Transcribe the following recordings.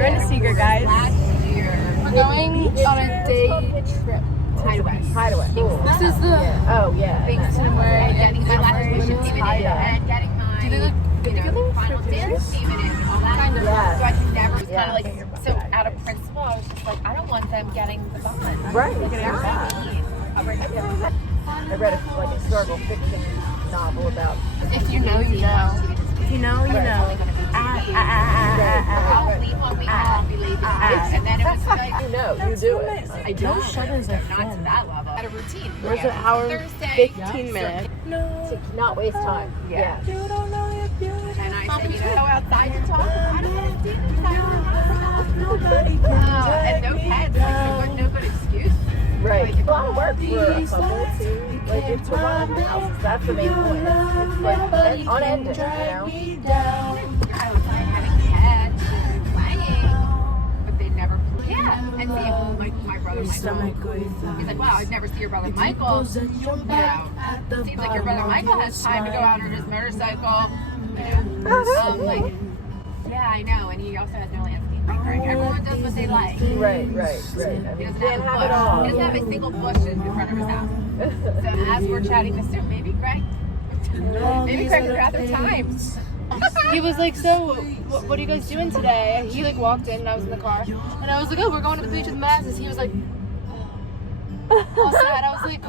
We're in a secret, guys. We're going on a day trip. Hideaway. This is the things to wear. Getting my last wish and getting my, Do they look good final dance statement and all that. Kind of. Yeah. So I could never, kind Yeah. of like, so out of principle, I was just like, I don't want them getting the bond. Right. You know what I mean? I read a historical fiction novel about. If you know, you know. If you know, you know. I'll leave on weekend, I'll be lazy. And then it was like, You know, you do it. I don't shut it, not to that level. At a routine. There's an hour and Thursday. 15 minutes. To not waste time. Yeah. And I said, you know, go outside to talk. I don't want to do and no pets, like no good excuse. Right. It's a lot of work for a couple to, like, it's for one of the houses. That's the main point. It's like unending, you know? You're outside having pets and playing, but they never play. Yeah. And see, like my brother Michael, he's like, wow, I'd never see your brother Michael. You know, it seems like your brother Michael has time to go out on his motorcycle. You know, like, yeah, I know. And he also has no landscaping. Right? Everyone does what they like. Right. I He mean, doesn't can't have have it all. He doesn't have a single bush in front of his house. So as we're chatting this through, maybe Greg would rather time. He was like, so, what are you guys doing today? And he like walked in and I was in the car. And I was like, oh, we're going to the beach with the masses. He was like, all sad. I was like,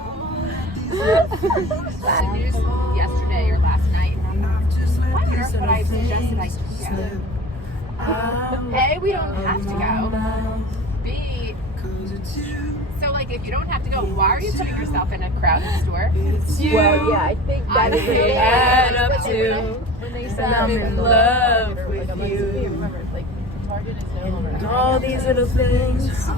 The news yesterday or last night. Why on earth would I suggest that I go? A, we don't have to go. B, so like if you don't have to go, why are you putting yourself in a crowded store? Well, yeah, I think that is really add up to when they and I'm in love with you. Like, Target is no longer. All these little things.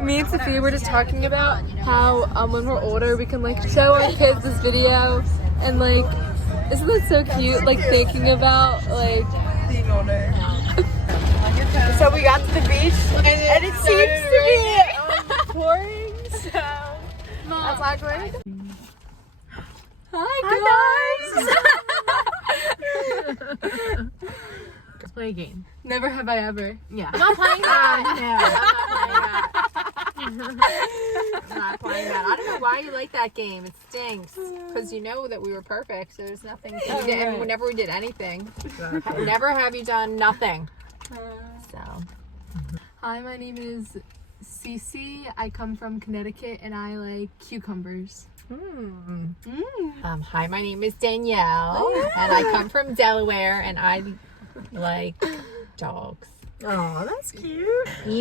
Me and Sophia were just talking about how when we're older we can like show our kids this video and like isn't that so cute, like thinking about like Being older. so we got to the beach and it seems to be pouring, so that's awkward. Hi guys. Let's play a game. Never have I ever. Yeah. I'm not playing that. I'm not playing that. I don't know why you like that game. It stinks. Because you know that we were perfect. There's nothing. We did, and whenever we did anything, never have you done nothing. So. Hi, my name is Cece. I come from Connecticut and I like cucumbers. Hi, my name is Danielle, and I come from Delaware, and I like dogs. Oh, that's cute.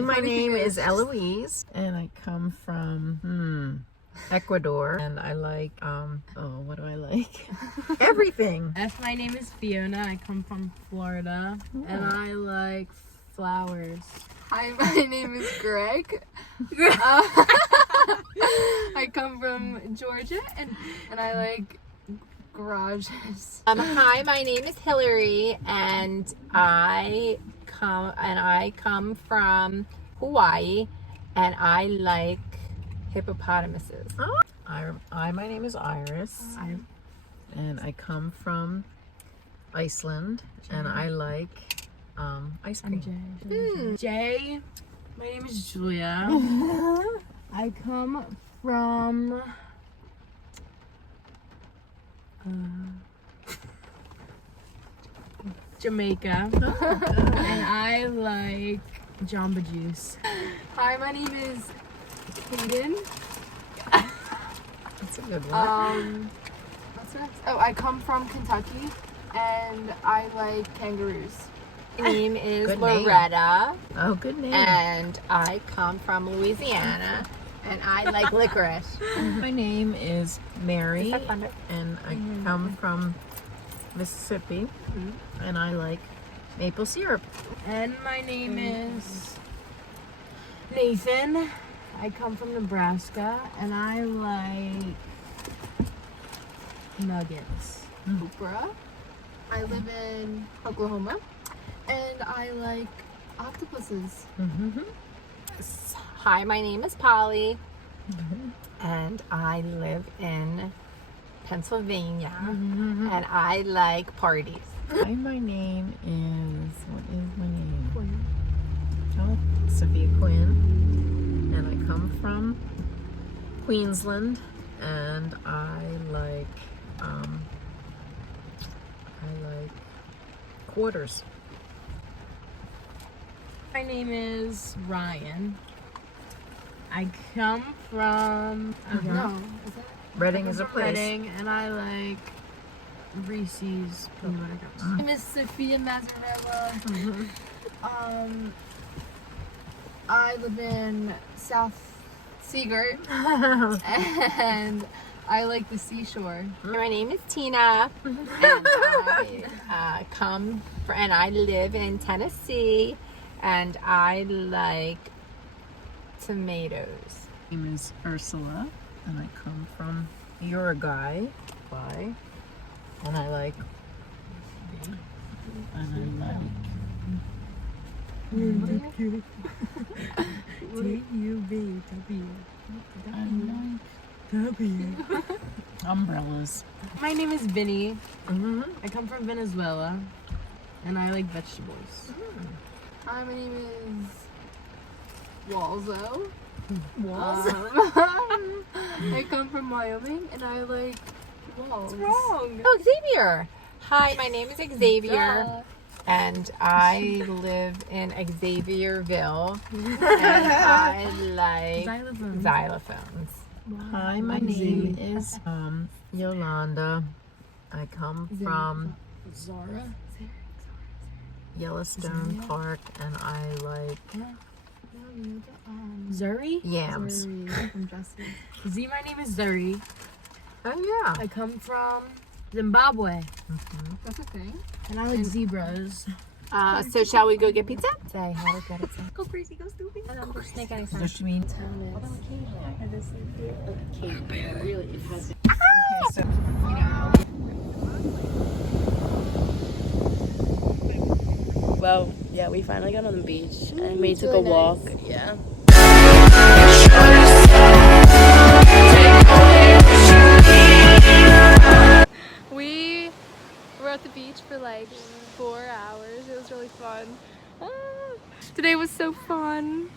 My name is Eloise, and I come from Ecuador, and I like what do I like? Everything. My name is Fiona. I come from Florida, and I like flowers. Hi, my name is Greg. I come from Georgia and I like garages. Hi, my name is Hillary, and I come from Hawaii, and I like hippopotamuses. My name is Iris, and I come from Iceland, and I like ice cream. Jay. My name is Julia. I come from Jamaica, and I like Jamba Juice. Hi, my name is Kaden. That's a good one. What's next? Oh, I come from Kentucky and I like kangaroos. My name is Good name. Loretta, Oh, good name. and I come from Louisiana, and I like licorice. My name is Mary, Is that thunder? and I come from Mississippi, and I like maple syrup. And my name is Nathan. I come from Nebraska, and I like nuggets. Oprah. I live in Oklahoma and I like octopuses. Hi, my name is Polly, and I live in Pennsylvania, and I like parties. Hi, my name is, what is my name? Quinn. Oh, Sophia Quinn. And I come from Queensland, and I like quarters. My name is Ryan. I come from Reading is a place. Reading, and I like Reese's peanut butter cups. My name is Sophia Mazzarella. I live in South Seagirt, and I like the seashore. My name is Tina, and I live in Tennessee, and I like tomatoes. My name is Ursula, and I come from Uruguay. And I like umbrellas. My name is Vinny. I come from Venezuela, and I like vegetables. Hi, my name is Walzo. I come from Wyoming, and I like walls. Wrong. Oh, Xavier. Hi, my name is Xavier, and I live in Xavierville, and I like xylophones. Hi, my name is Yolanda. I come from Yellowstone Park, and I like Zuri? yams. Z, my name is Zuri. Oh yeah. I come from Zimbabwe, That's a thing. and I like zebras. So shall we go get pizza? Say how to get it. Go crazy, go stupid. Just make any sense. Does she mean? Well, yeah, we finally got on the beach and we took a walk. Yeah. We were at the beach for like 4 hours. It was really fun. Today was so fun.